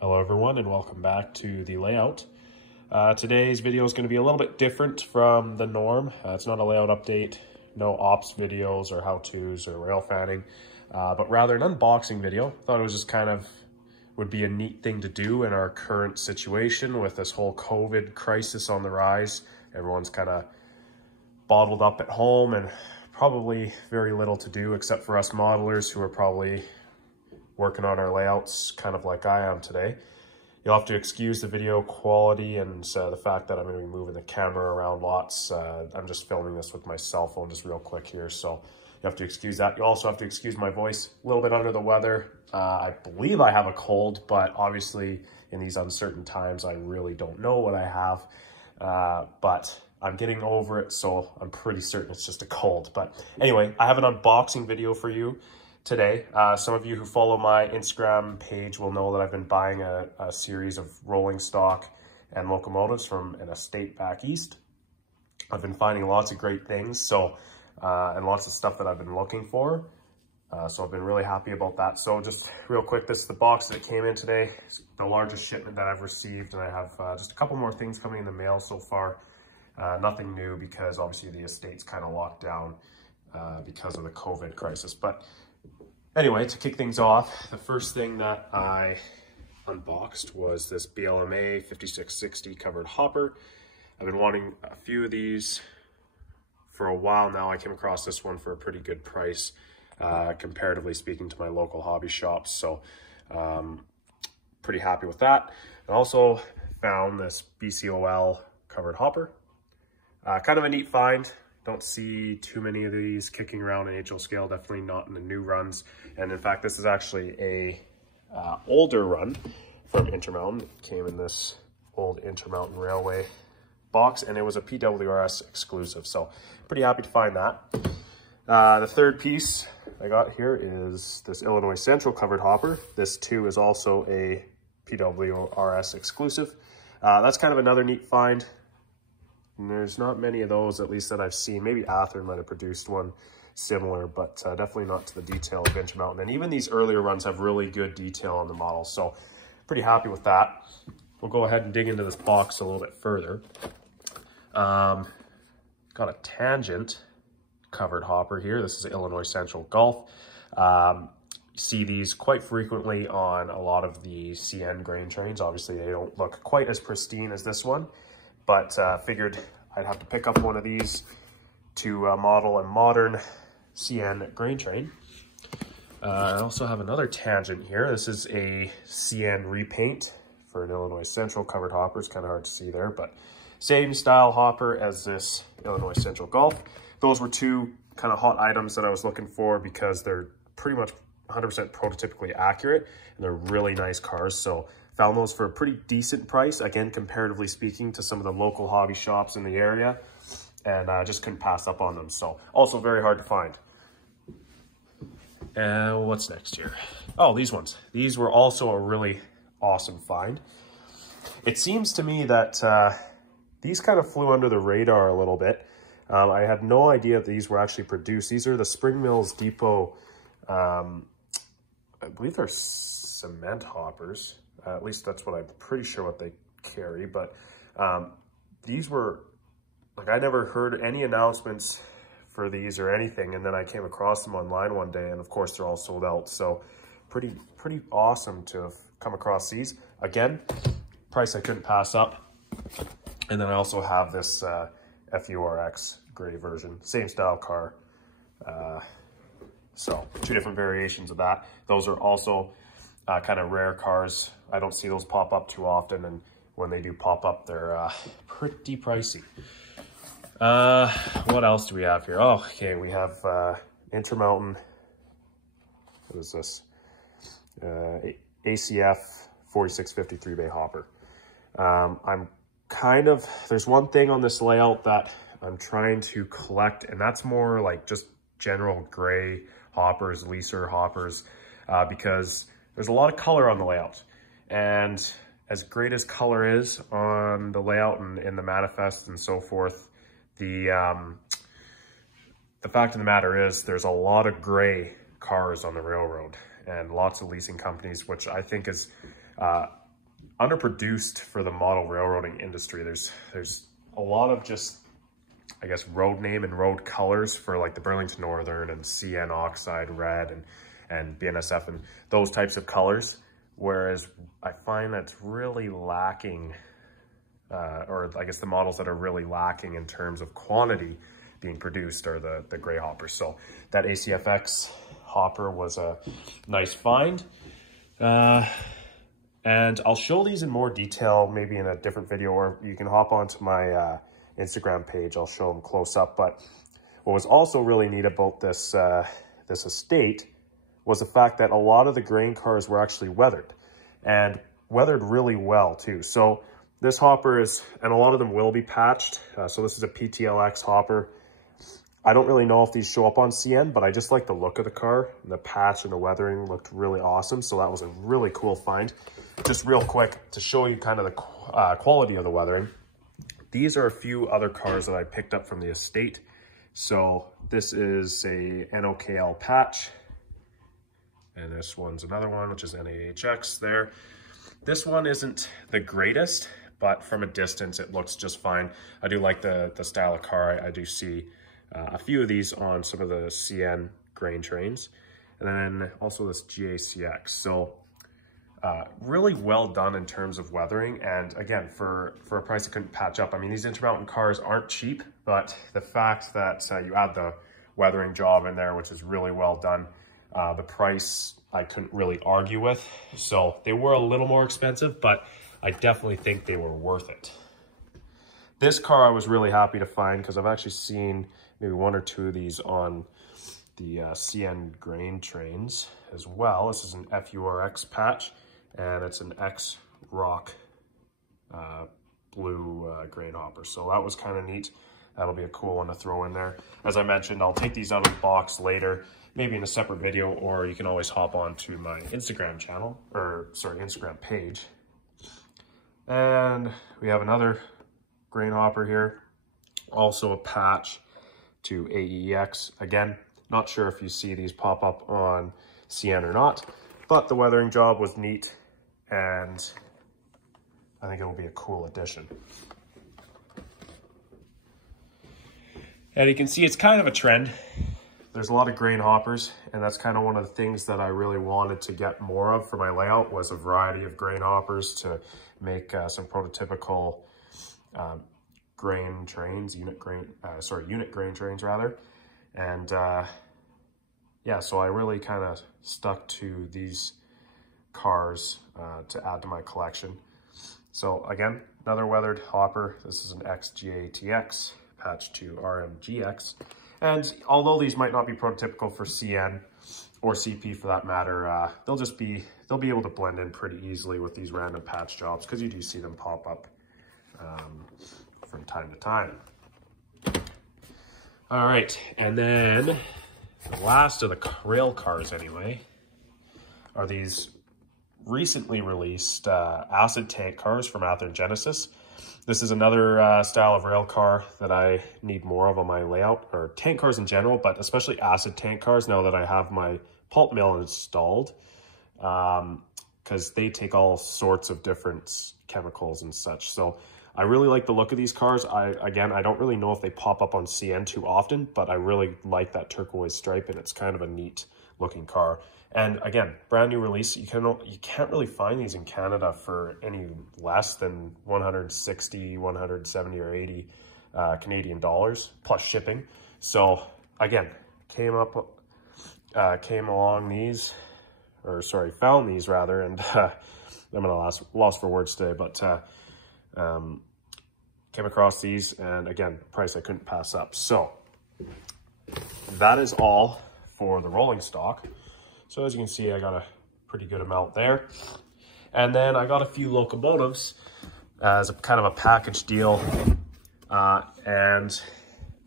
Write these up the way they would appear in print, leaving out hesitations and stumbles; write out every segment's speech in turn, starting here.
Hello everyone and welcome back to the layout. Today's video is going to be a little bit different from the norm. It's not a layout update, no ops videos or how-tos or rail fanning, but rather an unboxing video. Thought it was just kind of would be a neat thing to do in our current situation with this whole COVID crisis on the rise. Everyone's kind of bottled up at home and probably very little to do except for us modelers who are probably working on our layouts kind of like I am today. You'll have to excuse the video quality and the fact that I'm going to be moving the camera around lots. I'm just filming this with my cell phone just real quick here, so you have to excuse that. You also have to excuse my voice, a little bit under the weather. I believe I have a cold, but obviously in these uncertain times, I really don't know what I have, but I'm getting over it, so I'm pretty certain it's just a cold. But anyway, I have an unboxing video for you today. Some of you who follow my Instagram page will know that I've been buying a series of rolling stock and locomotives from an estate back east. I've been finding lots of great things, and lots of stuff that I've been looking for. So I've been really happy about that. So just real quick, this is the box that came in today. It's the largest shipment that I've received, and I have just a couple more things coming in the mail so far. Nothing new because obviously the estate's kind of locked down because of the COVID crisis. But anyway, to kick things off, the first thing that I unboxed was this BLMA 5660 covered hopper. I've been wanting a few of these for a while now. I came across this one for a pretty good price, comparatively speaking to my local hobby shops. So pretty happy with that. I also found this BCOL covered hopper. Kind of a neat find. Don't see too many of these kicking around in HO scale, definitely not in the new runs. And in fact, this is actually a older run from Intermountain. It came in this old Intermountain Railway box, and it was a PWRS exclusive. So pretty happy to find that. The third piece I got here is this Illinois Central covered hopper. This too is also a PWRS exclusive. That's kind of another neat find. And there's not many of those, at least that I've seen. Maybe Athearn might have produced one similar, but definitely not to the detail of Intermountain. And even these earlier runs have really good detail on the model, so pretty happy with that. We'll go ahead and dig into this box a little bit further. Got a Tangent covered hopper here. This is Illinois Central Gulf. You see these quite frequently on a lot of the CN grain trains. Obviously, they don't look quite as pristine as this one, but figured I'd have to pick up one of these to model a modern CN grain train. I also have another Tangent here. This is a CN repaint for an Illinois Central covered hopper. It's kind of hard to see there, but same style hopper as this Illinois Central Gulf. Those were two kind of hot items that I was looking for because they're pretty much 100% prototypically accurate, and they're really nice cars. So found those for a pretty decent price, again, comparatively speaking to some of the local hobby shops in the area, and I just couldn't pass up on them. So also very hard to find. And what's next here? Oh, these ones. These were also a really awesome find. It seems to me that these kind of flew under the radar a little bit. I had no idea that these were actually produced. These are the Spring Mills Depot, I believe they're cement hoppers. At least that's what I'm pretty sure what they carry. But these were, like, I never heard any announcements for these or anything. And then I came across them online one day, and of course they're all sold out. So pretty awesome to have come across these. Again, price I couldn't pass up. And then I also have this FURX gray version, same style car. So two different variations of that. Those are also kind of rare cars. I don't see those pop up too often, and when they do pop up, they're pretty pricey. What else do we have here? Oh, okay, we have Intermountain. What is this? ACF 4653 bay hopper. There's one thing on this layout that I'm trying to collect, and that's more like just general gray hoppers, leaser hoppers, because there's a lot of color on the layout. And as great as color is on the layout and in the manifest and so forth, the fact of the matter is there's a lot of gray cars on the railroad and lots of leasing companies, which I think is underproduced for the model railroading industry. There's a lot of just, I guess, road name and road colors for like the Burlington Northern and CN Oxide Red and BNSF and those types of colors. Whereas I find that's really lacking, or I guess the models that are really lacking in terms of quantity being produced are the gray hoppers. So that ACFX hopper was a nice find. And I'll show these in more detail, maybe in a different video, or you can hop onto my Instagram page. I'll show them close up. But what was also really neat about this, this estate was the fact that a lot of the grain cars were actually weathered, and weathered really well too. So this hopper is, and a lot of them will be patched. So this is a PTLX hopper. I don't really know if these show up on CN, but I just like the look of the car. The patch and the weathering looked really awesome. So that was a really cool find. Just real quick to show you kind of the quality of the weathering. These are a few other cars that I picked up from the estate. So this is a NOKL patch. And this one's another one, which is NAHX there. This one isn't the greatest, but from a distance, it looks just fine. I do like the style of car. I do see a few of these on some of the CN grain trains. And then also this GACX. So really well done in terms of weathering. And again, for a price I couldn't patch up. I mean, these Intermountain cars aren't cheap, but the fact that you add the weathering job in there, which is really well done, the price I couldn't really argue with. So they were a little more expensive, but I definitely think they were worth it. This car I was really happy to find because I've actually seen maybe one or two of these on the CN grain trains as well. This is an FURX patch, and it's an X-Rock blue grain hopper. So that was kind of neat. That'll be a cool one to throw in there. As I mentioned, I'll take these out of the box later, maybe in a separate video, or you can always hop on to my Instagram channel, or sorry, Instagram page. And we have another grain hopper here, also a patch to AEX. Again, not sure if you see these pop up on CN or not, but the weathering job was neat, and I think it will be a cool addition. And you can see it's kind of a trend. There's a lot of grain hoppers, and that's kind of one of the things that I really wanted to get more of for my layout, was a variety of grain hoppers to make some prototypical grain trains, unit grain trains rather. And yeah, so I really kind of stuck to these cars to add to my collection. So again, another weathered hopper. This is an XGATX patch to RMGX. And although these might not be prototypical for CN or CP for that matter, they'll be able to blend in pretty easily with these random patch jobs, because you do see them pop up from time to time. All right, and then the last of the rail cars anyway are these recently released acid tank cars from Athearn Genesis. This is another style of rail car that I need more of on my layout, or tank cars in general, but especially acid tank cars now that I have my pulp mill installed, because they take all sorts of different chemicals and such. So I really like the look of these cars. Again, I don't really know if they pop up on CN too often, but I really like that turquoise stripe, and it's kind of a neat looking car. And again, brand new release. You can't really find these in Canada for any less than 160, 170 or 80 Canadian dollars plus shipping. So again, found these rather, and I'm at a loss for words today, but came across these, and again, price I couldn't pass up. So that is all for the rolling stock. So as you can see, I got a pretty good amount there. And then I got a few locomotives as a kind of a package deal. And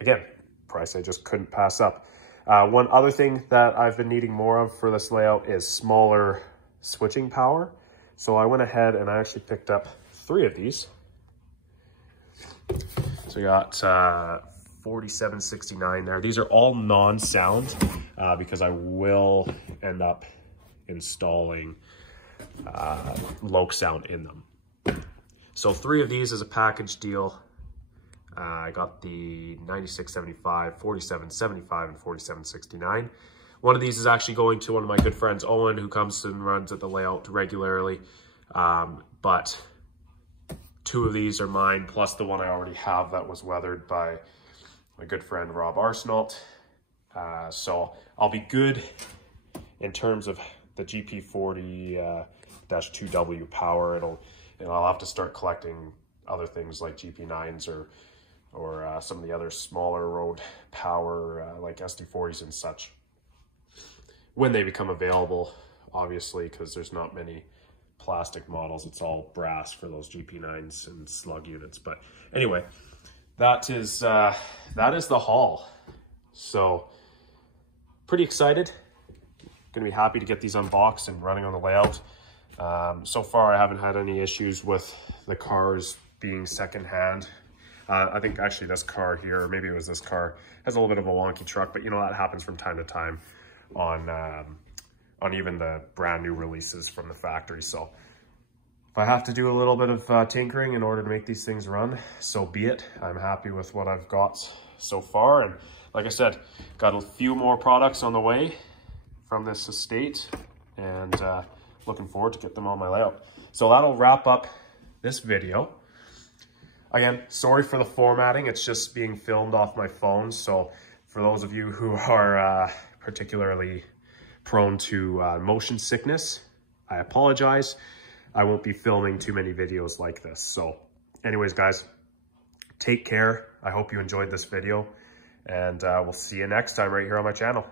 again, price I just couldn't pass up. One other thing that I've been needing more of for this layout is smaller switching power. So I went ahead and I actually picked up 3 of these. So we got 4769 there. These are all non-sound because I will end up installing Loc sound in them. So 3 of these is a package deal. I got the 9675, 4775, and 4769. One of these is actually going to one of my good friends, Owen, who comes and runs at the layout regularly. But 2 of these are mine, plus the one I already have that was weathered by my good friend, Rob Arsenault. So I'll be good in terms of the GP40-2W power. I'll have to start collecting other things like GP9s or some of the other smaller road power like SD40s and such when they become available, obviously, because there's not many plastic models. It's all brass for those GP9s and slug units. But anyway, that is the haul. So pretty excited. Gonna be happy to get these unboxed and running on the layout. So far I haven't had any issues with the cars being secondhand. I think actually this car here, or maybe it was this car, has a little bit of a wonky truck, but you know, that happens from time to time on even the brand new releases from the factory. So if I have to do a little bit of tinkering in order to make these things run, so be it. I'm happy with what I've got so far. And like I said, got a few more products on the way from this estate, and looking forward to get them on my layout. So that'll wrap up this video. Again, sorry for the formatting. It's just being filmed off my phone. So for those of you who are particularly prone to motion sickness, I apologize. I won't be filming too many videos like this. So anyways, guys, take care. I hope you enjoyed this video, and we'll see you next time right here on my channel.